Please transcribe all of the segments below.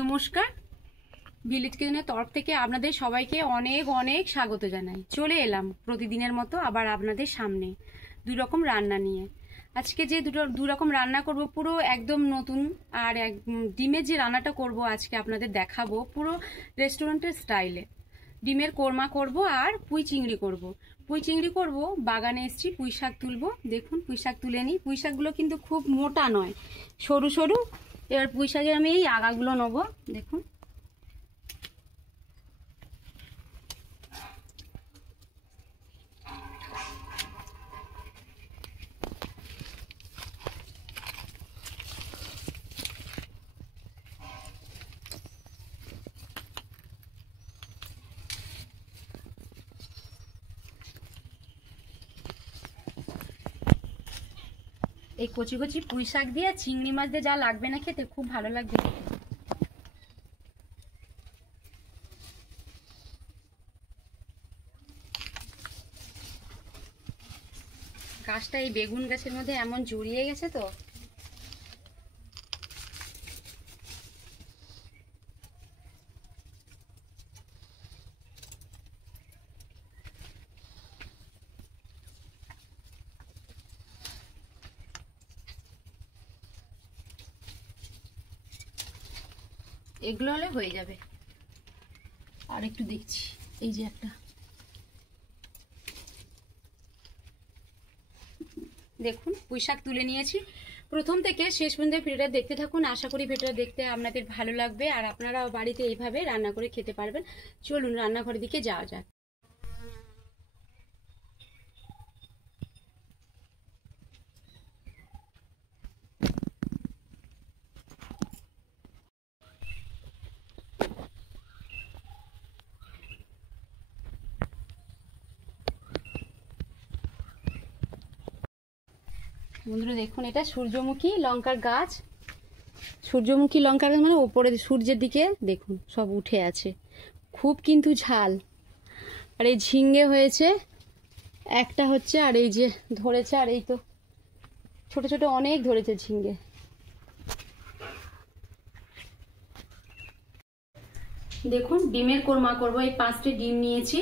নমস্কার, ভিলেজ কিচেনের তরফ থেকে আপনাদের সবাইকে অনেক অনেক স্বাগত জানাই। চলে এলাম প্রতিদিনের মতো আবার আপনাদের সামনে দুই রকম রান্না নিয়ে। আজকে যে দু রকম রান্না করব পুরো একদম নতুন, আর ডিমের যে রান্নাটা করব আজকে আপনাদের দেখাবো পুরো রেস্টুরেন্টের স্টাইলে। ডিমের কোরমা করব আর পুঁই চিংড়ি করব। পুঁই চিংড়ি করব, বাগানে এসছি পুঁই শাক তুলবো। দেখুন পুঁই শাক তুলে নিই। পুঁই শাকগুলো কিন্তু খুব মোটা নয়, সরু সরু। এবার পুঁই শাকের আমি এই আগাগুলো নেবো। দেখুন এই কচি কচি পুঁই শাক দিয়ে চিংড়ি মাছ দিয়ে যা লাগবে না খেতে, খুব ভালো লাগবে। গাছটা এই বেগুন গাছের মধ্যে এমন জড়িয়ে গেছে তো, এগুলো হলে হয়ে যাবে। আর একটু দেখছি, এই যে একটা, দেখুন পুঁই শাক তুলে নিয়েছি। প্রথম থেকে শেষ পর্যন্ত ভিডিওটা দেখতে থাকুন, আশা করি ভিডিওটা দেখতে আপনাদের ভালো লাগবে আর আপনারাও বাড়িতে এইভাবে রান্না করে খেতে পারবেন। চলুন রান্নাঘরের দিকে যাওয়া যাক। বন্ধুরা দেখুন, এটা সূর্যমুখী লঙ্কার গাছ। সূর্যমুখী লঙ্কার গাছ মানে ওপরে সূর্যের দিকে দেখুন সব উঠে আছে, খুব কিন্তু ঝাল। আর এই ঝিঙ্গে হয়েছে, একটা হচ্ছে, আর এই যে ধরেছে, আর এই তো ছোট ছোট অনেক ধরেছে ঝিঙ্গে। দেখুন ডিমের কোরমা করবো। এই 5টি ডিম নিয়েছি,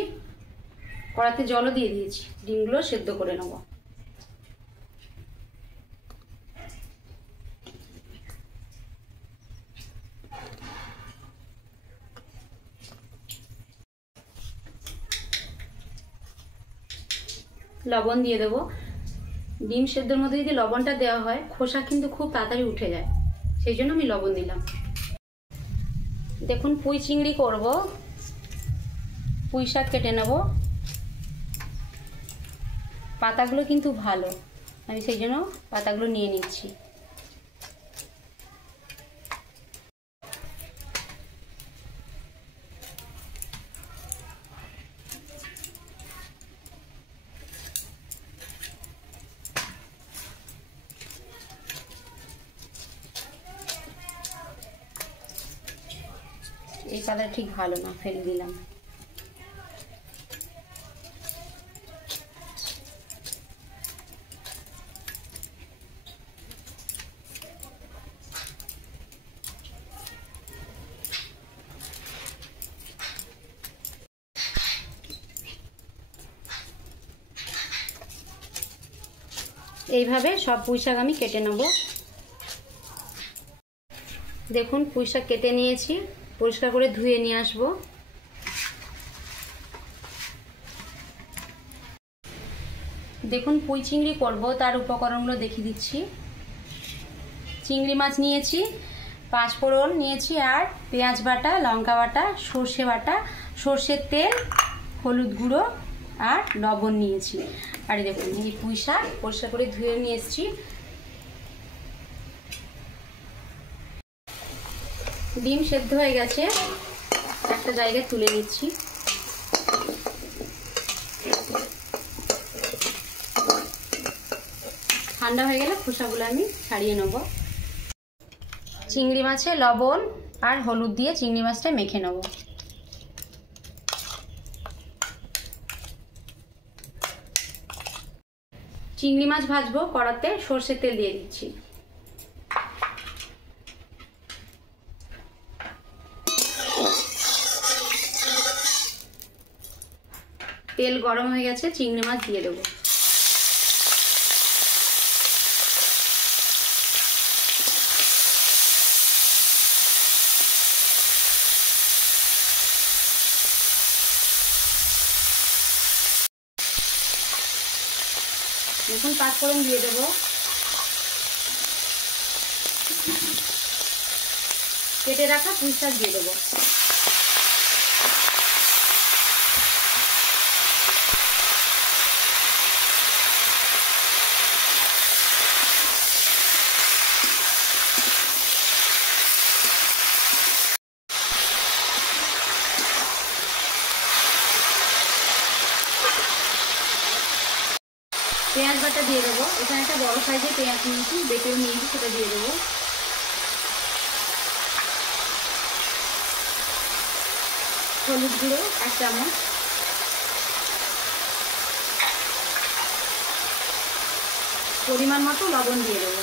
কড়াতে জলও দিয়ে দিয়েছি, ডিমগুলো সেদ্ধ করে নেবো। লবণ দিয়ে দেবো। ডিম সেদ্ধর মধ্যে যদি লবণটা দেওয়া হয়, খোসা কিন্তু খুব তাড়াতাড়ি উঠে যায়, সেই জন্য আমি লবণ দিলাম। দেখুন পুঁই চিংড়ি করব, পুঁই শাক কেটে নেব। পাতাগুলো কিন্তু ভালো, আমি সেই জন্য পাতাগুলো নিয়ে নিচ্ছি। এই পাতা ঠিক ভালো না, ফেলে দিলাম। এইভাবে সব পুঁই শাক আমি কেটে নেব। দেখুন পুঁই শাক কেটে নিয়েছি, পরিষ্কার করে ধুয়ে নিয়ে আসবো। দেখুন পুঁই চিংড়ি করব, তার উপকরণগুলো দেখিয়ে দিচ্ছি। চিংড়ি মাছ নিয়েছি, 5 ফোড়ন নিয়েছি, আর পেঁয়াজ বাটা, লঙ্কা বাটা, সর্ষে বাটা, সর্ষের তেল, হলুদ গুঁড়ো আর লবণ নিয়েছি। আর দেখুন এই পুঁই শাক পরিষ্কার করে ধুয়ে নিয়ে এসেছি। ডিম সেদ্ধ হয়ে গেছে, একটা জায়গায় তুলে নিচ্ছি। ঠান্ডা হয়ে গেলে খোসাগুলো আমি ছাড়িয়ে নেব। চিংড়ি মাছে লবণ আর হলুদ দিয়ে চিংড়ি মাছটা মেখে নেব। চিংড়ি মাছ ভাজবো, কড়াতে সরষের তেল দিয়ে দিচ্ছি। তেল গরম হয়ে গেছে, চিংড়ি মাছ দিয়ে দেবো। এখন পাঁচফোড়ন দিয়ে দেবো, কেটে রাখা পুঁই শাক দিয়ে দেবো। পেঁয়াজ বাটা দিয়ে দেবো। এখানে একটা বড় সাইজের পেঁয়াজ নিয়েছি, বেটেও নিয়েছি, সেটা দিয়ে দেবো। হলুদ গুঁড়ো 1 চামচ, পরিমাণ মতো লবণ দিয়ে দেবো।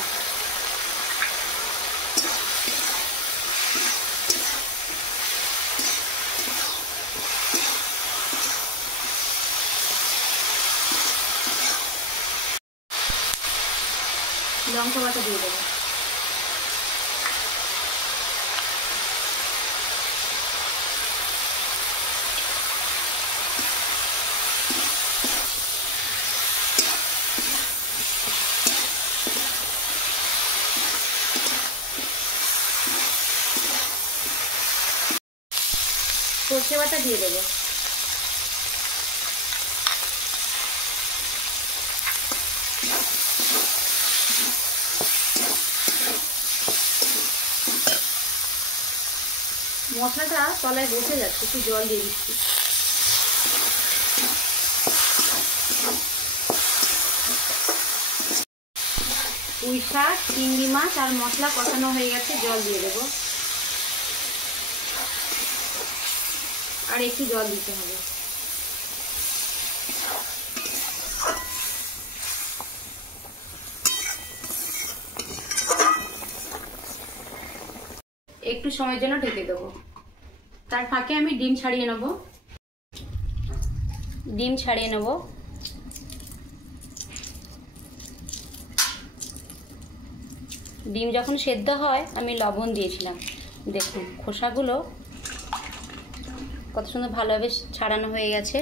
লঙ্কা বাটা দিয়ে দেবো। সর্ষে বাটা দিয়ে দেবো। মশলাটা তলায় বসে যাচ্ছে, একটু জল দিয়ে দিচ্ছি। পুঁই শাক, চিংড়ি মাছ আর মশলা কষানো হয়ে গেছে, জল দিয়ে দেবো। আর একটু জল দিতে হবে। একটু সময়ের জন্য ঢেকে দেবো। তার ফাঁকে আমি ডিম ছাড়িয়ে নেব। ডিম যখন সেদ্ধ হয় আমি লবণ দিয়েছিলাম। দেখুন খোসাগুলো কত সুন্দর ভালোভাবে ছাড়ানো হয়ে গেছে।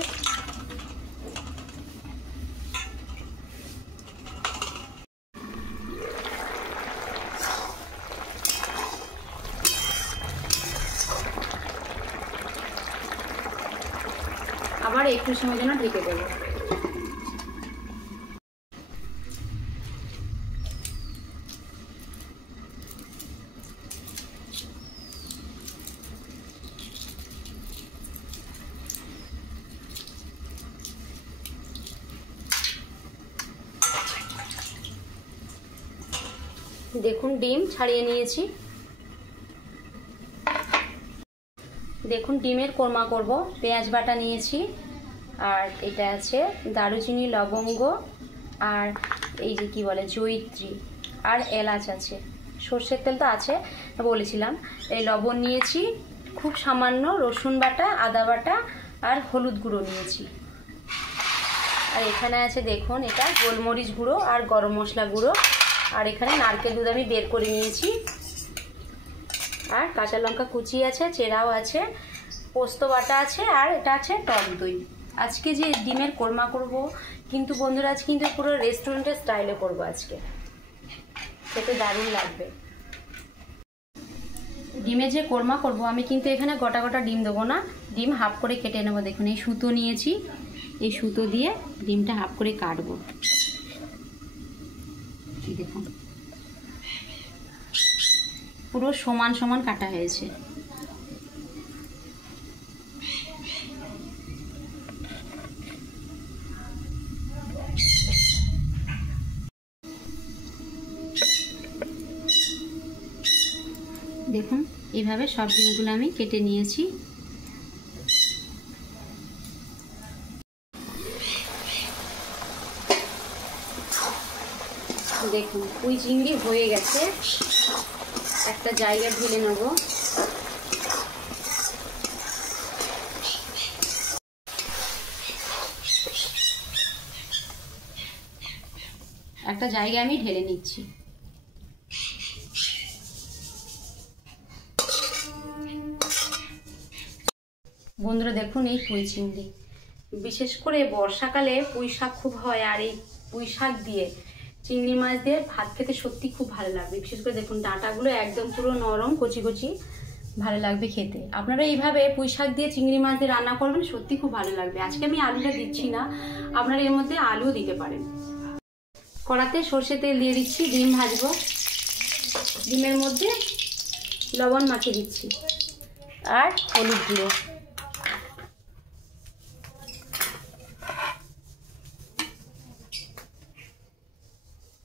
আবার একটু সময়ের জন্য ঢেকে দেবো। দেখুন ডিম ছাড়িয়ে নিয়েছি। দেখুন ডিমের কোরমা করব। পেঁয়াজ বাটা নিয়েছি, আর এটা আছে দারুচিনি, লবঙ্গ, আর এই যে কি বলে জয়িত্রী, আর এলাচ আছে। সর্ষের তেল তো আছে বলেছিলাম। এই লবণ নিয়েছি, খুব সামান্য রসুন বাটা, আদা বাটা আর হলুদ গুঁড়ো নিয়েছি। আর এখানে আছে দেখুন এটা গোলমরিচ গুঁড়ো আর গরম মশলা গুঁড়ো। আর এখানে নারকেল দুধ আমি বের করে নিয়েছি, আর কাঁচা লঙ্কা কুচি আছে, চেরাও আছে, পোস্ত বাটা আছে, আর এটা আছে টক দই। আজকে যে ডিমের কোরমা করব, কিন্তু বন্ধুরা আজ কিন্তু পুরো রেস্টুরেন্টের স্টাইলে করব। আজকে খেতে দারুণ লাগবে। ডিমের যে কোরমা করব আমি কিন্তু এখানে গোটা গোটা ডিম দেবো না, ডিম হাফ করে কেটে নেবো। দেখুন এই সুতো নিয়েছি, এই সুতো দিয়ে ডিমটা হাফ করে কাটবো। দেখুন পুরো সমান সমান কাটা হয়েছে। দেখুন এইভাবে সব ডিমগুলো আমি কেটে নিয়েছি। দেখুন পুঁই চিংড়ি হয়ে গেছে, একটা জায়গা ঢেলে নেব। একটা জায়গায় আমি ঢেলে নিচ্ছি। বন্ধুরা দেখুন, এই পুঁই চিংড়ি, বিশেষ করে বর্ষাকালে পুঁই শাক খুব হয়, আর এই পুঁই শাক দিয়ে চিংড়ি মাছ দিয়ে ভাত খেতে সত্যি খুব ভালো লাগবে। বিশেষ করে দেখুন ডাঁটাগুলো একদম পুরো নরম, কচি কচি, ভালো লাগবে খেতে। আপনারা এইভাবে পুঁই শাক দিয়ে চিংড়ি মাছ দিয়ে রান্না করবেন, সত্যি খুব ভালো লাগবে। আজকে আমি আলুটা দিচ্ছি না, আপনারা এর মধ্যে আলুও দিতে পারেন। কড়াতে সর্ষে তেল দিয়ে দিচ্ছি, ডিম ভাজবো। ডিমের মধ্যে লবণ মাখিয়ে দিচ্ছি আর হলুদ গুঁড়ো।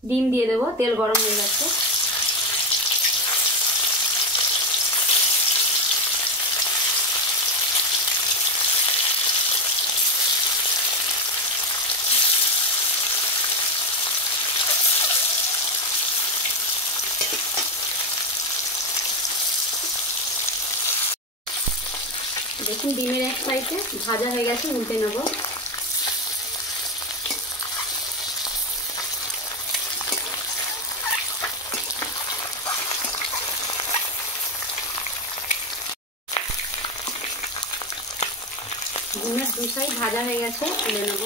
ডিম দিয়ে দেবো, তেল গরম হয়ে গেছে। দেখুন ডিমের এক সাইডে ভাজা হয়ে গেছে, উল্টে নেব। ডিমের দু সাইড ভাজা হয়ে গেছে, তুলে নেব।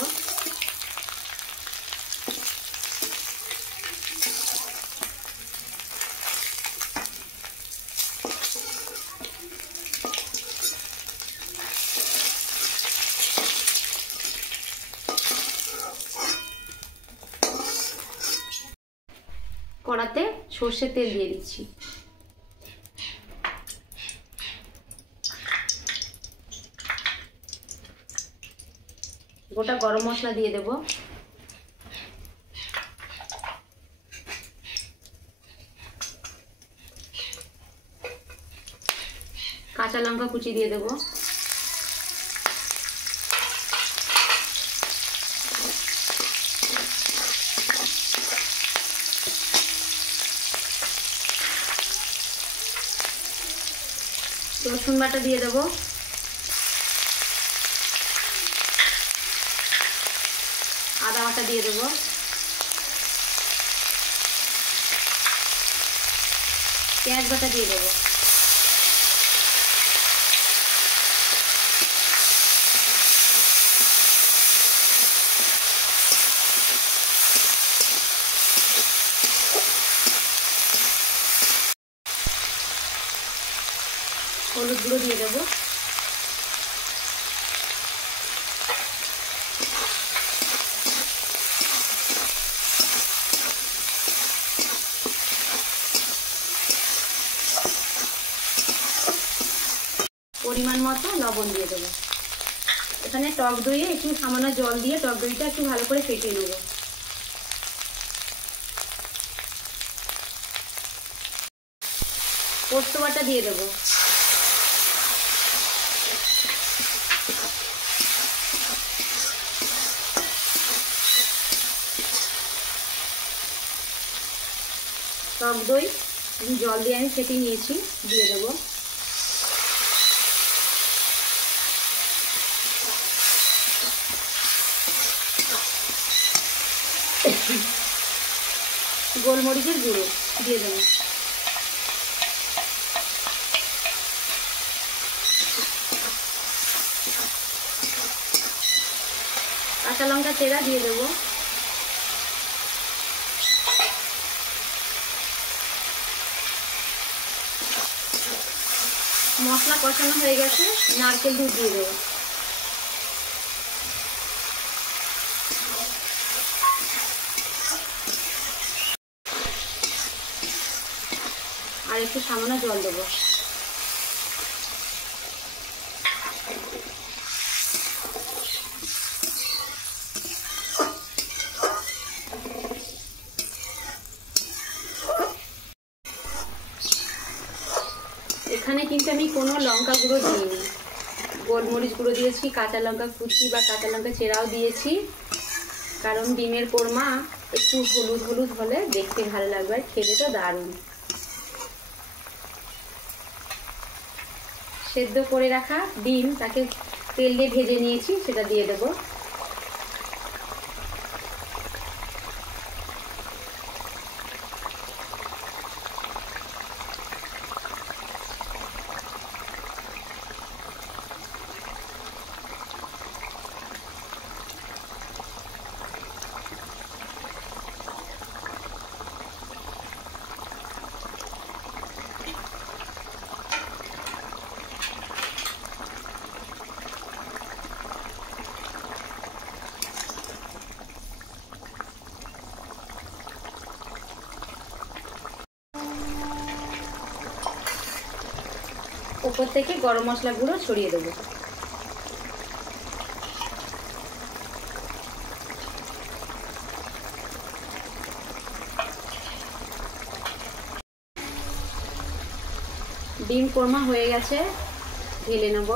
কড়াতে সর্ষের তেল দিয়ে দিচ্ছি। গোটা গরম মশলা দিয়ে দেব। কাঁচা লঙ্কা কুচি দিয়ে দেব। রসুন বাটা দিয়ে দেব। আদা বাটা দিয়ে দেব। পেঁয়াজ বাটা দিয়ে দেব। হলুদ গুঁড়ো দিয়ে দেব। পরিমাণ মতো লবণ দিয়ে দেবো। এখানে টক দইয়ে একটু সামান্য জল দিয়ে টক দইটা একটু ভালো করে ফেটিয়ে নেব। পোস্ত বাটা দিয়ে দেবো। টক দই জল দিয়ে আমি ফেটিয়ে নিয়েছি, দিয়ে দেবো। গোলমরিচের গুঁড়ো দিয়ে দেবো। কাঁচা লঙ্কা চেরা দিয়ে দেবো। মশলা কষানো হয়ে গেছে, নারকেল দুধ দিয়ে দেবো। আর একটু সামান্য জল দেবো। এখানে কিন্তু আমি কোনো লঙ্কা গুঁড়ো দিইনি, গোলমরিচ গুঁড়ো দিয়েছি, কাঁচা লঙ্কা কুচি বা কাঁচা লঙ্কা চেরাও দিয়েছি, কারণ ডিমের কোরমা একটু হলুদ হলুদ হলে দেখতে ভালো লাগবে আর খেতে তো দারুণ। সেদ্ধ করে রাখা ডিম তাকে তেল দিয়ে ভেজে নিয়েছি, সেটা দিয়ে দেব। উপর থেকে গরম মশলা গুঁড়ো ছড়িয়ে দেবো। ডিম কোরমা হয়ে গেছে, ঢেলে নেব।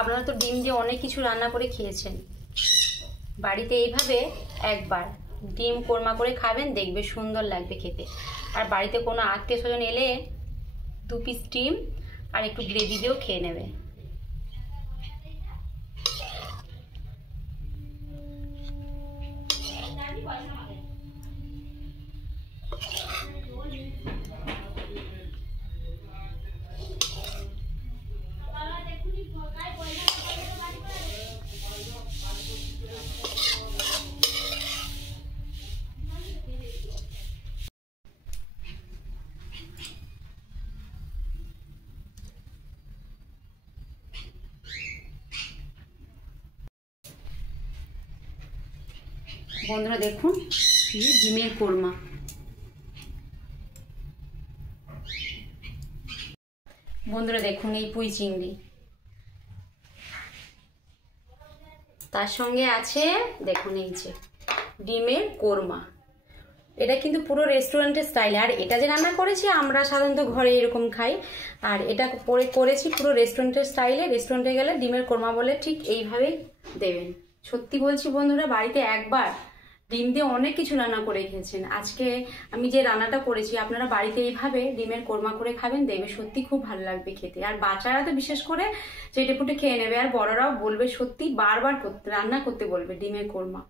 আপনারা তো ডিম দিয়ে অনেক কিছু রান্না করে খেয়েছেন, বাড়িতে এইভাবে একবার ডিম কোরমা করে খাবেন, দেখবে সুন্দর লাগবে খেতে। আর বাড়িতে কোনো আত্মীয় স্বজন এলে 2 পিস ডিম আর একটু গ্রেভি দিয়েও খেয়ে নেবে। বন্ধুরা দেখুন, এই ডিমের কোরমা। বন্ধুরা দেখুন, এই পুঁই চিংড়ি, তার সঙ্গে আছে দেখুন এই যে ডিমের কোরমা। এটা কিন্তু পুরো রেস্টুরেন্টের স্টাইল। আর এটা যে রান্না করেছি আমরা সাধারণত ঘরে এরকম খাই, আর এটা করেছি পুরো রেস্টুরেন্টের স্টাইলে। রেস্টুরেন্টে গেলে ডিমের কোরমা বলে ঠিক এইভাবেই দেবেন। সত্যি বলছি বন্ধুরা, বাড়িতে একবার ডিম দিয়ে অনেক কিছু রান্না করে খেয়েছেন। আজকে আমি যে রান্নাটা করেছি আপনারা বাড়িতে এইভাবে ডিমের কোরমা করে খাবেন, দেখবে সত্যি খুব ভালো লাগবে খেতে। আর বাচ্চারা তো বিশেষ করে চেটেপুটে খেয়ে নেবে, আর বড়রাও বলবে, সত্যি বারবার রান্না করতে বলবে ডিমের কোরমা।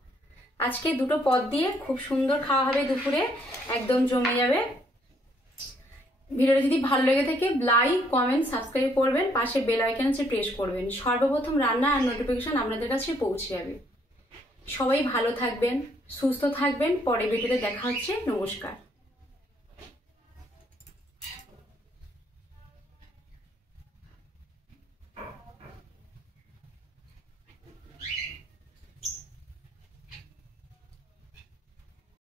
আজকে দুটো পদ দিয়ে খুব সুন্দর খাওয়া হবে দুপুরে, একদম জমে যাবে। ভিডিওটা যদি ভালো লেগে থাকে লাইক, কমেন্ট, সাবস্ক্রাইব করবেন, পাশে বেল আইকন আছে প্রেস করবেন। সর্বপ্রথম রান্না আর নোটিফিকেশন আপনাদের কাছে পৌঁছে যাবে। সবাই ভালো থাকবেন, সুস্থ থাকবেন। পরে ভিডিওতে দেখা হচ্ছে। নমস্কার।